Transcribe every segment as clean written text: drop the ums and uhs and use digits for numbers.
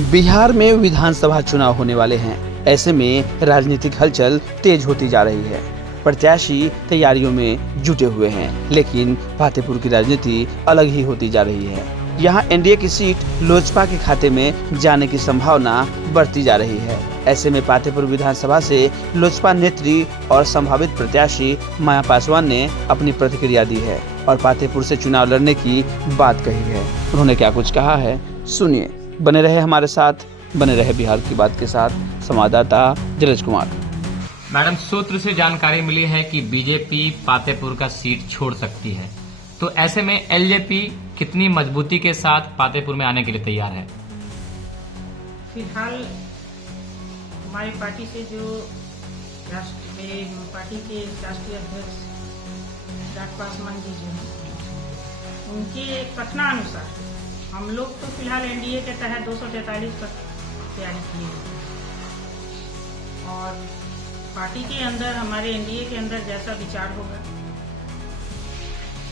बिहार में विधानसभा चुनाव होने वाले हैं। ऐसे में राजनीतिक हलचल तेज होती जा रही है। प्रत्याशी तैयारियों में जुटे हुए हैं, लेकिन फतेहपुर की राजनीति अलग ही होती जा रही है। यहाँ एनडीए की सीट लोजपा के खाते में जाने की संभावना बढ़ती जा रही है। ऐसे में फतेहपुर विधानसभा से लोजपा नेत्री और संभावित प्रत्याशी माया पासवान ने अपनी प्रतिक्रिया दी है और फतेहपुर से चुनाव लड़ने की बात कही है। उन्होंने क्या कुछ कहा है, सुनिए। बने रहे हमारे साथ, बने रहे बिहार की बात के साथ। संवाददाता जलेश कुमार। मैडम, सूत्र से जानकारी मिली है कि बीजेपी फतेहपुर का सीट छोड़ सकती है, तो ऐसे में एलजेपी कितनी मजबूती के साथ फतेहपुर में आने के लिए तैयार है? फिलहाल हमारी पार्टी से जो मेरे पार्टी के राष्ट्रीय अध्यक्ष डॉक्टर पासवान जी जो हैं, उनके कथनानुसार हम लोग तो फिलहाल एनडीए के तहत 243 पर तैयारी किए और पार्टी के अंदर, हमारे एनडीए के अंदर जैसा विचार होगा,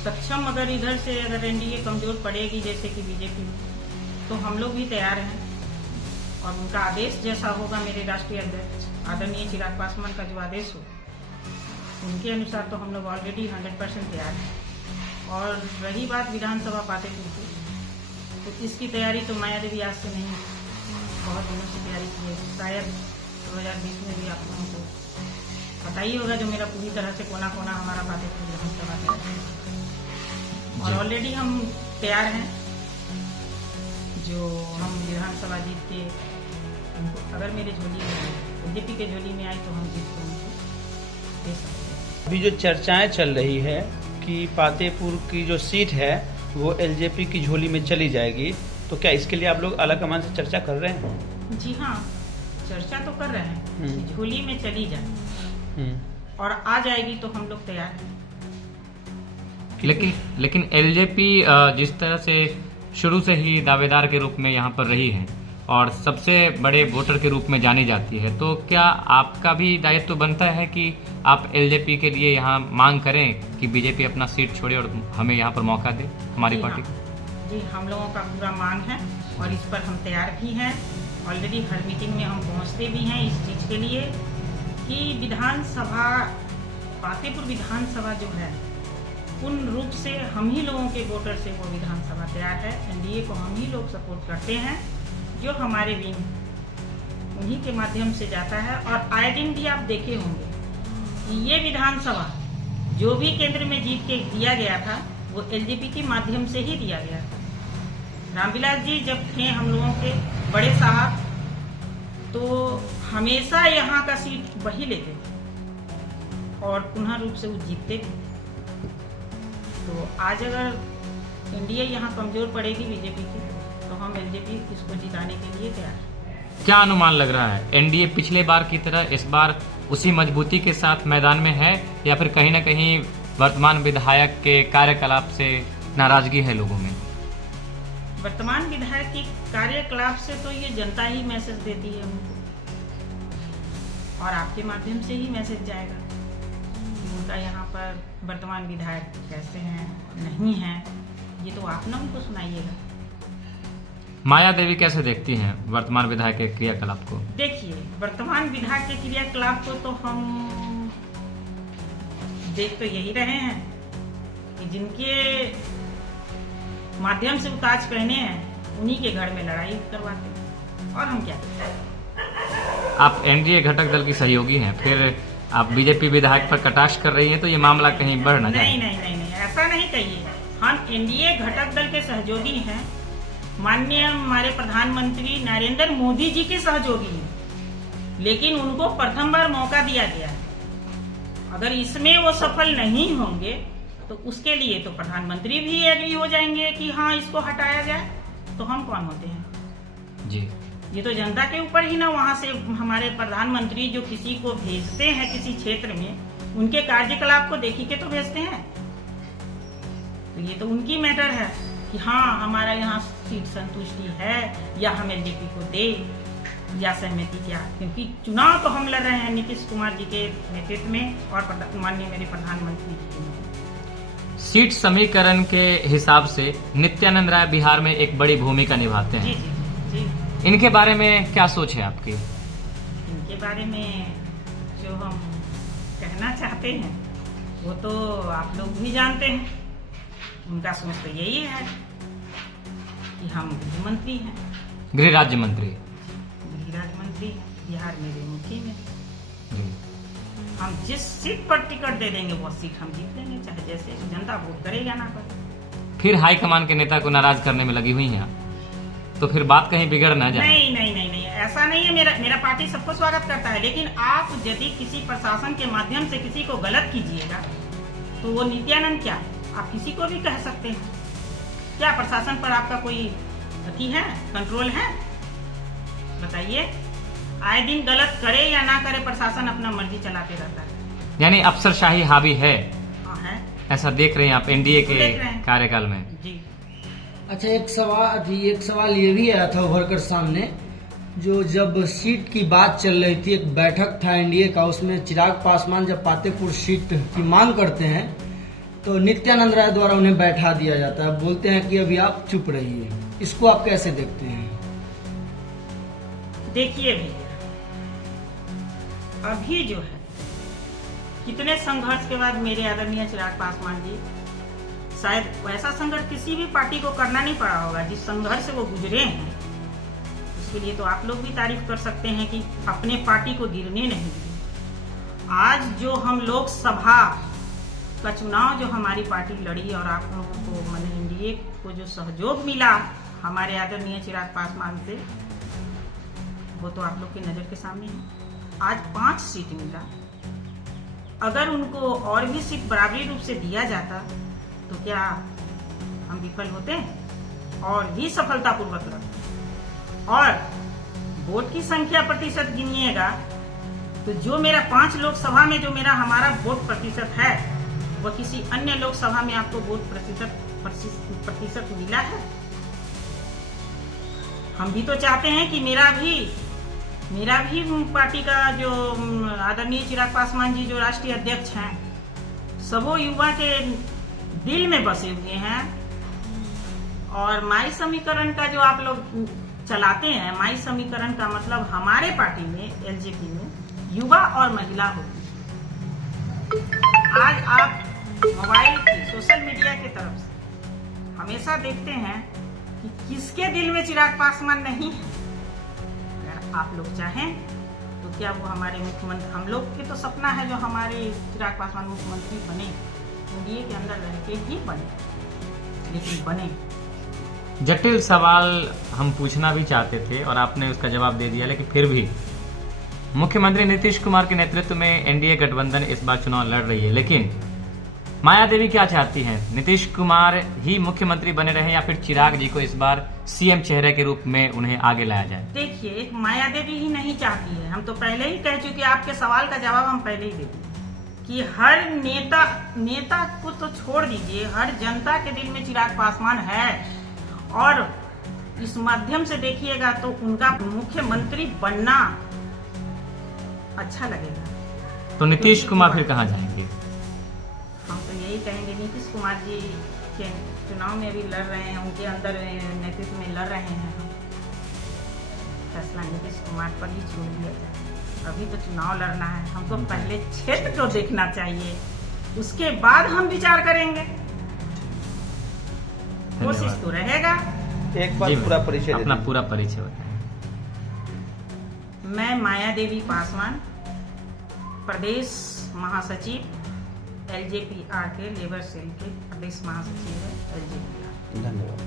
सक्षम अगर इधर से अगर एनडीए कमजोर पड़ेगी जैसे कि बीजेपी, तो हम लोग भी तैयार हैं और उनका आदेश जैसा होगा, मेरे राष्ट्रीय अध्यक्ष आदरणीय चिराग पासवान का जो आदेश हो, उनके अनुसार तो हम लोग ऑलरेडी 100% तैयार हैं। और रही बात विधानसभा फतेहपुर की, तो इसकी तैयारी तो माया देवी आज से नहीं, बहुत दिनों से तैयारी की है। शायद 2020 में भी आप लोगों को पता ही होगा, जो मेरा पूरी तरह से कोना कोना हमारा फतेहपुर विधानसभा तैयार है और ऑलरेडी हम तैयार हैं। जो हम विधानसभा जीत के उनको अगर मेरे झोली में, बीजेपी के झोली में आई तो हम जीत के उनको दे सकते हैं। अभी जो चर्चाएं चल रही है कि फतेहपुर की जो सीट है वो एलजेपी की झोली में चली जाएगी, तो क्या इसके लिए आप लोग अलग कमान से चर्चा कर रहे हैं? जी हाँ, चर्चा तो कर रहे हैं कि झोली में चली जाए और आ जाएगी तो हम लोग तैयार हैं। लेकिन एलजेपी जिस तरह से शुरू से ही दावेदार के रूप में यहाँ पर रही है और सबसे बड़े वोटर के रूप में जानी जाती है, तो क्या आपका भी दायित्व बनता है कि आप एलजेपी के लिए यहाँ मांग करें कि बीजेपी अपना सीट छोड़े और हमें यहाँ पर मौका दे, हमारी पार्टी को? जी, हम लोगों का पूरा मांग है और इस पर हम तैयार भी हैं। ऑलरेडी हर मीटिंग में हम पहुँचते भी हैं इस चीज़ के लिए कि विधानसभा, फतेहपुर विधानसभा जो है, पूर्ण रूप से हम ही लोगों के वोटर से वो विधानसभा तैयार है। एनडीए को हम ही लोग सपोर्ट करते हैं, जो हमारे विंग उन्हीं के माध्यम से जाता है। और आए दिन भी आप देखे होंगे कि ये विधानसभा जो भी केंद्र में जीत के दिया गया था, वो एलजेपी के माध्यम से ही दिया गया था। रामविलास जी जब थे हम लोगों के बड़े साहब, तो हमेशा यहाँ का सीट वही लेते थे और पुनः रूप से वो जीतते थे। तो आज अगर एनडीए यहाँ कमजोर पड़ेगी बीजेपी की, तो हम एलजेपी इसको जिताने के लिए तैयार हैं। क्या अनुमान लग रहा है, एनडीए पिछले बार की तरह इस बार उसी मजबूती के साथ मैदान में है या फिर कहीं ना कहीं वर्तमान विधायक के कार्यकलाप से नाराजगी है लोगों में? वर्तमान विधायक की कार्यकलाप से तो ये जनता ही मैसेज देती है उनको, और आपके माध्यम से ही मैसेज जाएगा कि उनका यहाँ पर वर्तमान विधायक कैसे हैं, नहीं हैं, ये तो आप ना उनको सुनाइएगा। माया देवी कैसे देखती हैं वर्तमान विधायक के क्रियाकलाप को? देखिए, वर्तमान विधायक के क्रियाकलाप को तो हम देख तो यही रहे हैं कि जिनके माध्यम से उताज पहने हैं, उन्हीं के घर में लड़ाई करवाते हैं, और हम क्या करते हैं। आप एनडीए घटक दल की सहयोगी हैं, फिर आप बीजेपी विधायक पर कटाक्ष कर रही हैं, तो ये मामला कहीं बढ़ न जाए? नहीं, ऐसा नहीं कहिए। हम एनडीए घटक दल के सहयोगी हैं, माननीय हमारे प्रधानमंत्री नरेंद्र मोदी जी के सहयोगी हैं, लेकिन उनको प्रथम बार मौका दिया गया है। अगर इसमें वो सफल नहीं होंगे तो उसके लिए तो प्रधानमंत्री भी एग्री हो जाएंगे कि हाँ, इसको हटाया जाए। तो हम कौन होते हैं जी? ये तो जनता के ऊपर ही ना। वहां से हमारे प्रधानमंत्री जो किसी को भेजते हैं किसी क्षेत्र में, उनके कार्यकलाप को देखी के तो भेजते हैं। तो ये तो उनकी मैटर है कि हाँ, हमारा यहाँ सीट संतुष्टि है या हम एलजेपी को दे या सहमति क्या, क्योंकि चुनाव तो हम लड़ रहे हैं नीतीश कुमार जी के नेतृत्व में और माननीय मेरे प्रधानमंत्री जी के नेतृत्व में। सीट समीकरण के हिसाब से नित्यानंद राय बिहार में एक बड़ी भूमिका निभाते हैं। जी जी जी। इनके बारे में क्या सोच है आपकी? इनके बारे में जो हम कहना चाहते हैं वो तो आप लोग भी जानते हैं। उनका सोच तो यही है कि हम गृह मंत्री हैं, गृह राज्य मंत्री। गृह राज्य मंत्री बिहार में रेमुखी में। जी। हम जिस सीट पर टिकट दे देंगे वो सीट हम जीत लेंगे, चाहे जैसे जनता वोट करेगा ना करे। फिर हाईकमान के नेता को नाराज करने में लगी हुई हैं आप, तो फिर बात कहीं बिगड़ ना जाए। नहीं नहीं नहीं नहीं, ऐसा नहीं है। मेरा पार्टी सबको स्वागत करता है, लेकिन आप यदि किसी प्रशासन के माध्यम से किसी को गलत कीजिएगा तो वो नित्यानंद क्या, आप किसी को भी कह सकते हैं। क्या प्रशासन पर आपका कोई अति है, कंट्रोल है? बताइए। आए दिन गलत करे या ना करे, प्रशासन अपना मर्जी चलाते रहता है। यानी अफसरशाही हावी है, हाँ है, ऐसा देख रहे हैं आप एनडीए के देख रहे हैं। कार्यकाल में? जी। अच्छा, एक सवाल ये भी आया था उभर कर सामने, जो जब सीट की बात चल रही थी, एक बैठक था एनडीए का, उसमें चिराग पासवान जब पातेपुर सीट की मांग करते हैं तो नित्यानंद राय द्वारा उन्हें बैठा दिया जाता है, बोलते हैं कि अभी आप चुप रहिए। इसको आप कैसे देखते हैं? देखिए भैया, अभी जो है कितने संघर्ष के बाद मेरे आदरणीय चिराग पासवान जी, शायद वैसा संघर्ष किसी भी पार्टी को करना नहीं पड़ा होगा जिस संघर्ष से वो गुजरे हैं। उसके लिए तो आप लोग भी तारीफ कर सकते हैं कि अपने पार्टी को गिरने नहीं दिए। आज जो हम लोग सभा का चुनाव जो हमारी पार्टी लड़ी और आप लोगों को माने एनडीए को जो सहयोग मिला हमारे आदरणीय चिराग पासवान से, वो तो आप लोग की नजर के सामने है। आज 5 सीट मिला, अगर उनको और भी सीट बराबरी रूप से दिया जाता तो क्या हम विफल होते? और भी सफलतापूर्वक लड़ते। और वोट की संख्या प्रतिशत गिनिएगा तो जो मेरा 5 लोकसभा में जो हमारा वोट प्रतिशत है वह किसी अन्य लोकसभा में आपको वोट प्रतिशत मिला है? हम भी तो चाहते हैं कि मेरा भी पार्टी का जो आदरणीय चिराग पासवान जी जो राष्ट्रीय अध्यक्ष हैं, सबों युवा के दिल में बसे हुए हैं। और माई समीकरण का जो आप लोग चलाते हैं, माई समीकरण का मतलब हमारे पार्टी में एलजेपी में युवा और महिला होती है। आज आप मोबाइल की सोशल मीडिया की तरफ से हमेशा देखते हैं कि किसके दिल में चिराग पासवान नहीं है। अगर आप लोग चाहें तो क्या वो हमारे मुख्यमंत्री, हम लोग के तो सपना है जो हमारे चिराग पासवान मुख्यमंत्री बने, एनडीए के अंदर रह के ही बने, लेकिन बने। जटिल सवाल हम पूछना भी चाहते थे और आपने उसका जवाब दे दिया, लेकिन फिर भी मुख्यमंत्री नीतीश कुमार के नेतृत्व में एनडीए गठबंधन इस बार चुनाव लड़ रही है, लेकिन माया देवी क्या चाहती हैं? नीतीश कुमार ही मुख्यमंत्री बने रहे या फिर चिराग जी को इस बार सीएम चेहरे के रूप में उन्हें आगे लाया जाए? देखिए, माया देवी ही नहीं चाहती है। हम तो पहले ही कह चुके, आपके सवाल का जवाब हम पहले ही दे दिए कि हर नेता को तो छोड़ दीजिए, हर जनता के दिल में चिराग पासवान है। और इस माध्यम से देखिएगा तो उनका मुख्यमंत्री बनना अच्छा लगेगा। तो नीतीश कुमार फिर कहाँ जाएंगे? हम तो यही कहेंगे, नीतीश कुमार जी के चुनाव में अभी लड़ रहे हैं, उनके अंदर नेतृत्व में लड़ रहे हैं। फैसला नीतीश कुमार पर ही छोड़ दिया जाए। अभी तो चुनाव लड़ना है, हमको पहले क्षेत्र को देखना चाहिए, उसके बाद हम विचार करेंगे। कोशिश तो रहेगा। एक बार पूरा परिचय अपना पूरा परिचय बताएं। मैं माया देवी पासवान, प्रदेश महासचिव एलजेपी आर के लेबर सेल के प्रदेश महासचिव है एलजेपी। धन्यवाद।